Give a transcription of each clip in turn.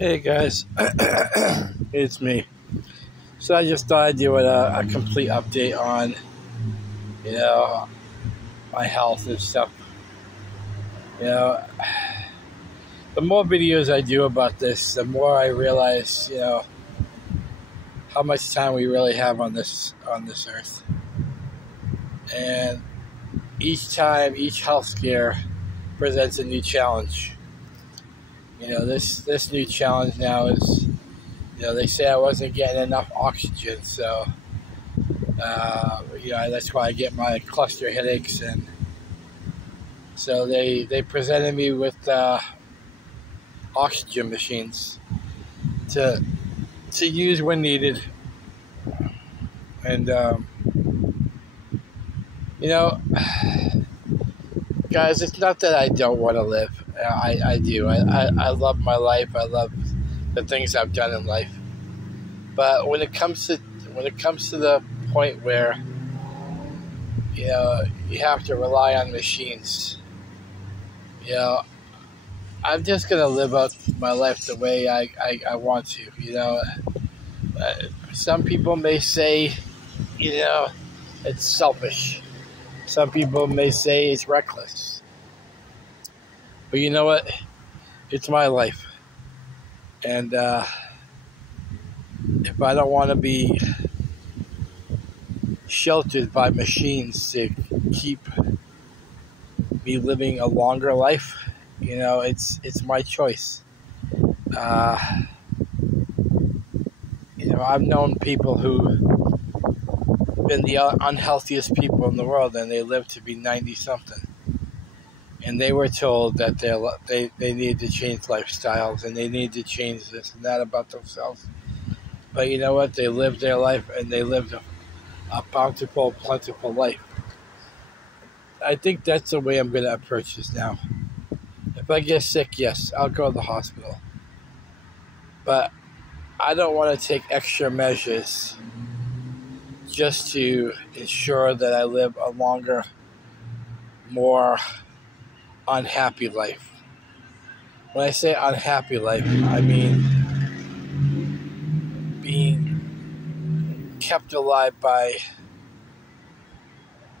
Hey guys, it's me. So I just thought I'd do a complete update on, you know, my health and stuff. You know, the more videos I do about this, the more I realize, how much time we really have on this earth. And each time, each health scare presents a new challenge. This new challenge now is, they say I wasn't getting enough oxygen, so that's why I get my cluster headaches, and so they presented me with oxygen machines to use when needed, and guys, it's not that I don't want to live. I do. I love my life. I love the things I've done in life. But when it comes to the point where you have to rely on machines, I'm just gonna live out my life the way I want to. Some people may say, it's selfish. Some people may say it's reckless. But you know what? It's my life. And if I don't want to be sheltered by machines to keep me living a longer life, it's my choice. I've known people who been the unhealthiest people in the world, and they lived to be 90-something. And they were told that they need to change lifestyles, and they need to change this and that about themselves. But you know what? They lived their life, and they lived a bountiful, plentiful life. I think that's the way I'm going to approach this now. If I get sick, yes, I'll go to the hospital. But I don't want to take extra measures just to ensure that I live a longer, more unhappy life. When I say unhappy life, I mean being kept alive by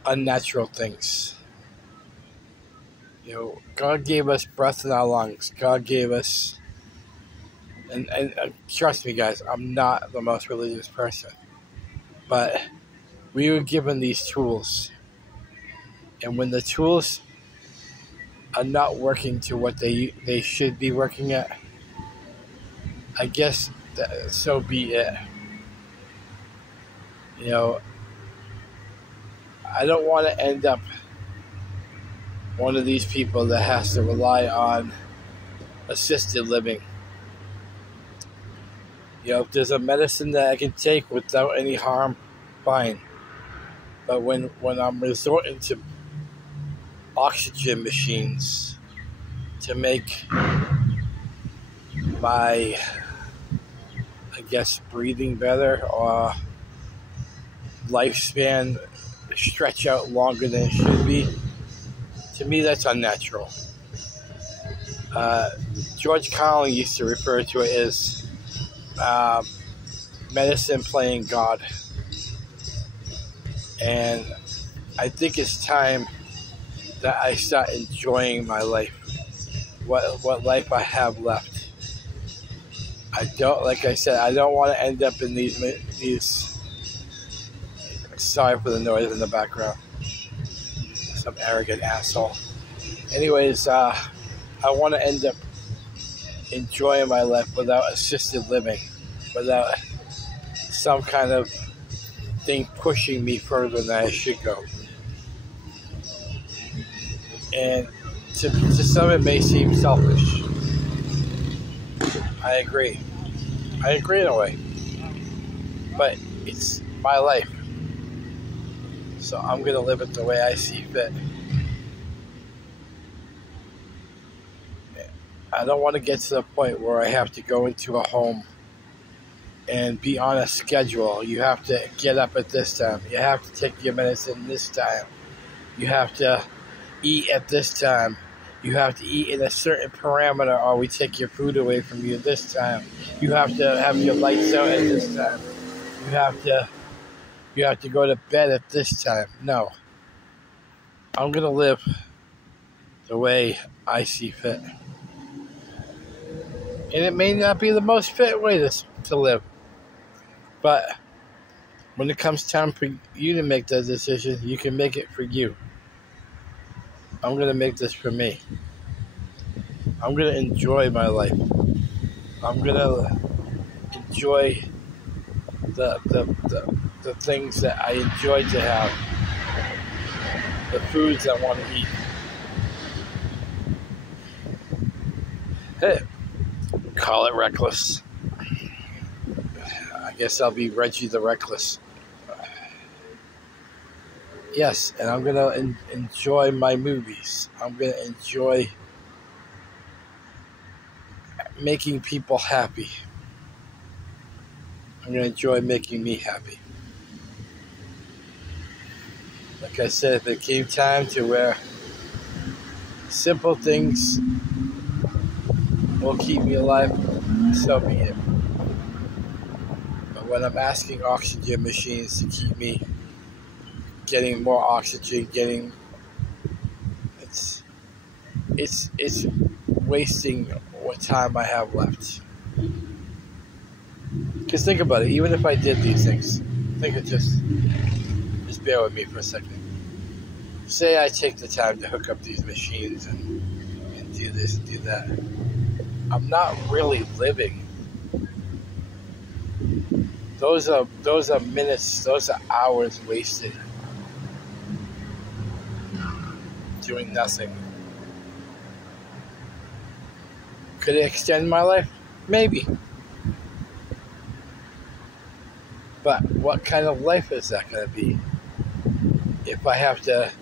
unnatural things. God gave us breath in our lungs. God gave us, and trust me, guys, I'm not the most religious person, but we were given these tools, and when the tools are not working to what they should be working at, I guess so be it. I don't want to end up one of these people that has to rely on assisted living. If there's a medicine that I can take without any harm, fine. But when I'm resorting to oxygen machines to make my, I guess, breathing better or lifespan stretch out longer than it should be, to me that's unnatural. George Carlin used to refer to it as medicine playing God. And I think it's time that I start enjoying my life, what life I have left. Like I said, I don't want to end up in these. Sorry for the noise in the background. Some arrogant asshole. Anyways, I want to end up enjoying my life without assisted living, without some kind of thing pushing me further than I should go. And to some it may seem selfish. I agree in a way. But it's my life. So I'm going to live it the way I see fit. I don't want to get to the point where I have to go into a home and be on a schedule. You have to get up at this time. You have to take your medicine this time. You have to eat at this time. You have to eat in a certain parameter or we take your food away from you this time. You have to have your lights out at this time. You have to go to bed at this time. No. I'm going to live the way I see fit. And it may not be the most fit way to live. But when it comes time for you to make that decision, you can make it for you. I'm going to make this for me. I'm going to enjoy my life. I'm going to enjoy the things that I enjoy to have. The foods I want to eat. Hey, call it reckless. I guess I'll be Reggie the Reckless. Yes, and I'm going to enjoy my movies. I'm going to enjoy making people happy. I'm going to enjoy making me happy. Like I said, if it came time to where simple things will keep me alive, so be it. But when I'm asking oxygen machines to keep me getting more oxygen, it's wasting what time I have left. Because think about it, even if I did these things, just bear with me for a second. Say I take the time to hook up these machines and do this and do that. I'm not really living. Those are minutes, those are hours wasted doing nothing. Could it extend my life? Maybe. But what kind of life is that going to be? If I have to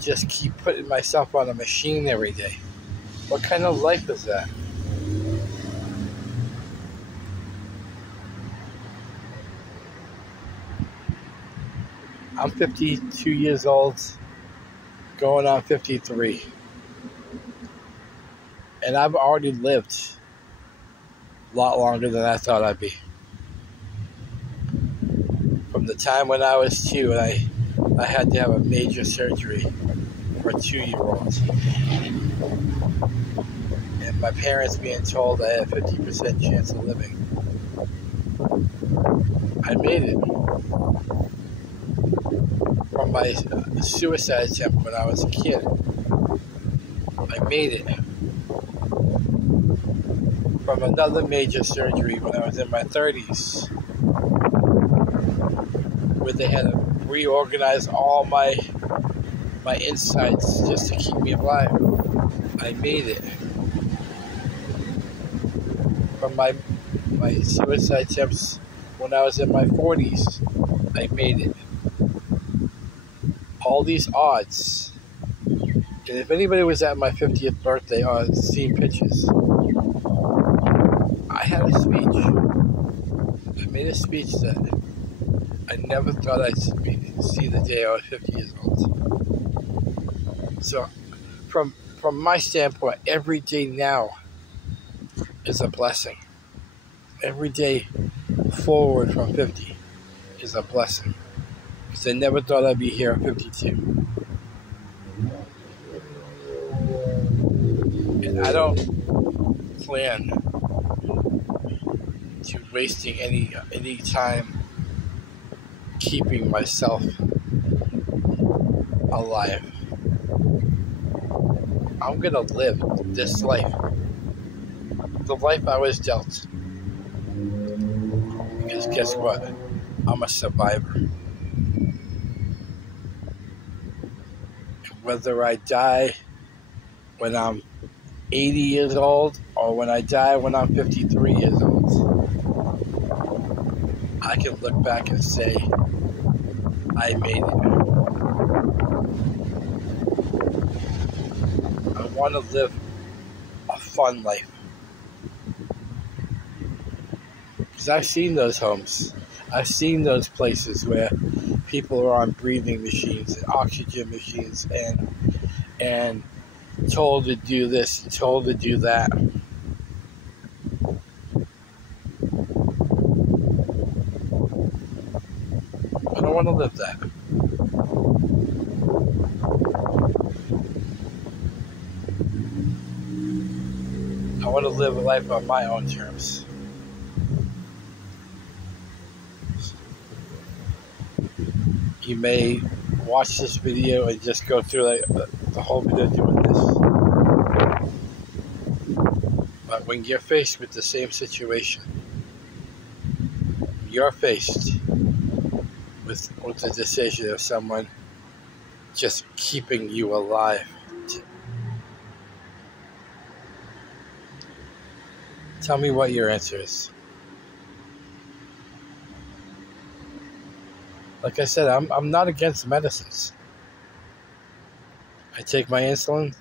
just keep putting myself on a machine every day. What kind of life is that? I'm 52 years old, going on 53. And I've already lived a lot longer than I thought I'd be. From the time when I was 2 and I had to have a major surgery for a 2-year-old. And my parents being told I had a 50% chance of living. I made it. From my suicide attempt when I was a kid, I made it. From another major surgery when I was in my 30s, where they had to reorganize all my insides just to keep me alive. I made it. From my suicide attempts when I was in my 40s, I made it. All these odds. And if anybody was at my 50th birthday or seen pictures, I had a speech. I made a speech that I never thought I'd see the day I was 50 years old. So, from my standpoint, every day now is a blessing. Every day forward from 50 is a blessing. Because I never thought I'd be here at 52. And I don't plan to wasting any time keeping myself alive. I'm gonna live this life. The life I was dealt. Because guess what? I'm a survivor. Whether I die when I'm 80 years old or when I die when I'm 53 years old, I can look back and say, I made it. I want to live a fun life. Because I've seen those homes. I've seen those places where people are on breathing machines and oxygen machines and told to do this, told to do that. I don't want to live that. I want to live a life on my own terms. You may watch this video and just go through like the whole video doing this. But when you're faced with the same situation, you're faced with the decision of someone just keeping you alive. Tell me what your answer is. Like I said, I'm not against medicines. I take my insulin.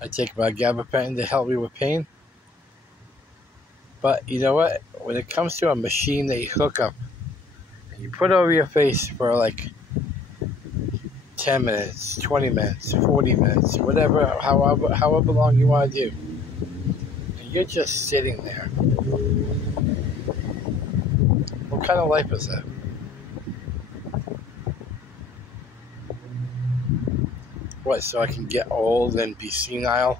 I take my gabapentin to help me with pain. But you know what? When it comes to a machine that you hook up, and you put over your face for like 10 minutes, 20 minutes, 40 minutes, whatever, however long you want to do, and you're just sitting there. What kind of life is that? What, so I can get old and be senile?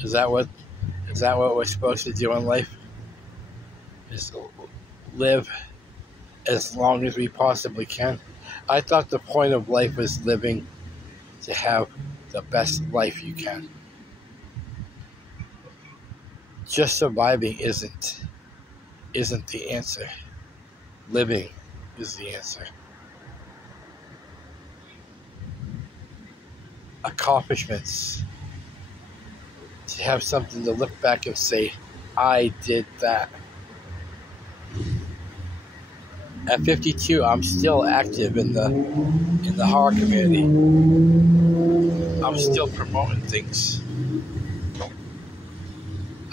Is that what we're supposed to do in life? Is live as long as we possibly can? I thought the point of life was living to have the best life you can. Just surviving isn't the answer. Living is the answer. Accomplishments. To have something to look back and say, I did that. At 52, I'm still active in the horror community. I'm still promoting things.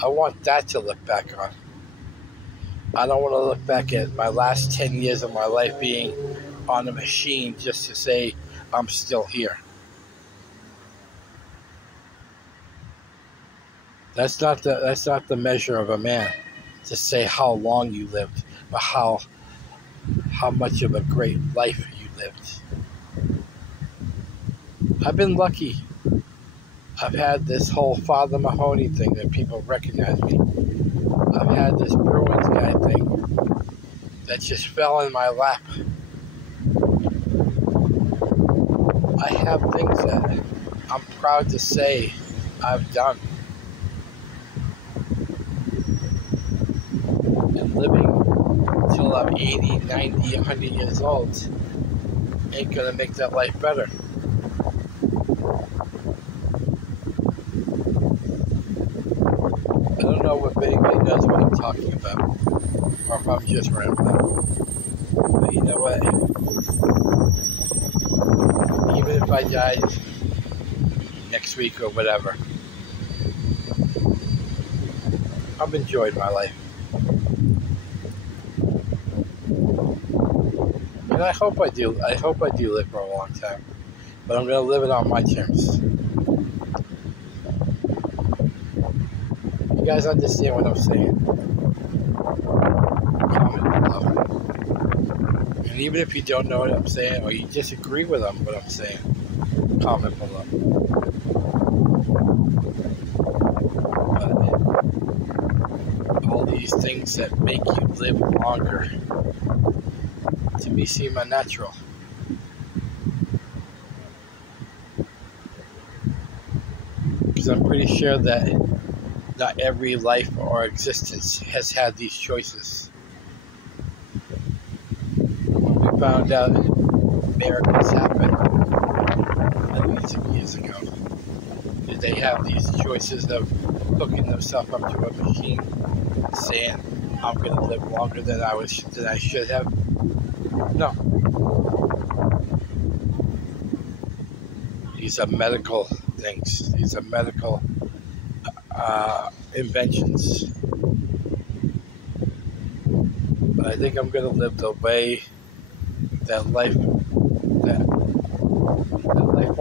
I want that to look back on. I don't want to look back at my last 10 years of my life being on a machine just to say I'm still here. That's not the measure of a man, to say how long you lived, but how much of a great life you lived. I've been lucky. I've had this whole Father Mahoney thing that people recognize me. I've had this Bruins guy thing that just fell in my lap. I have things that I'm proud to say I've done. And living until I'm 80, 90, 100 years old ain't gonna make that life better. I don't know if anybody knows what I'm talking about, or if I'm just rambling. But you know what? Even if I died next week or whatever, I've enjoyed my life. And I hope I do live for a long time. But I'm going to live it on my terms. You guys understand what I'm saying? Comment below. And even if you don't know what I'm saying, or you disagree with what I'm saying, comment below. But all these things that make you live longer, to me, seem unnatural. Because I'm pretty sure that not every life or existence has had these choices. When we found out miracles happen millions of years ago, did they have these choices of hooking themselves up to a machine, saying, "I'm going to live longer than I should have"? No. These are medical things. These are medical inventions. But I think I'm going to live the way that life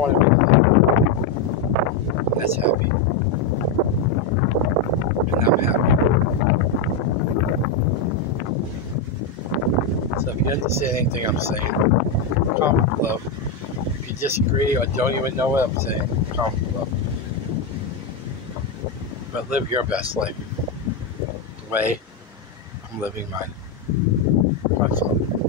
wanted me to live. That's happy. And I'm happy. So if you understand anything I'm saying, comment below. If you disagree or don't even know what I'm saying, comment below. But live your best life the way I'm living mine. Much love.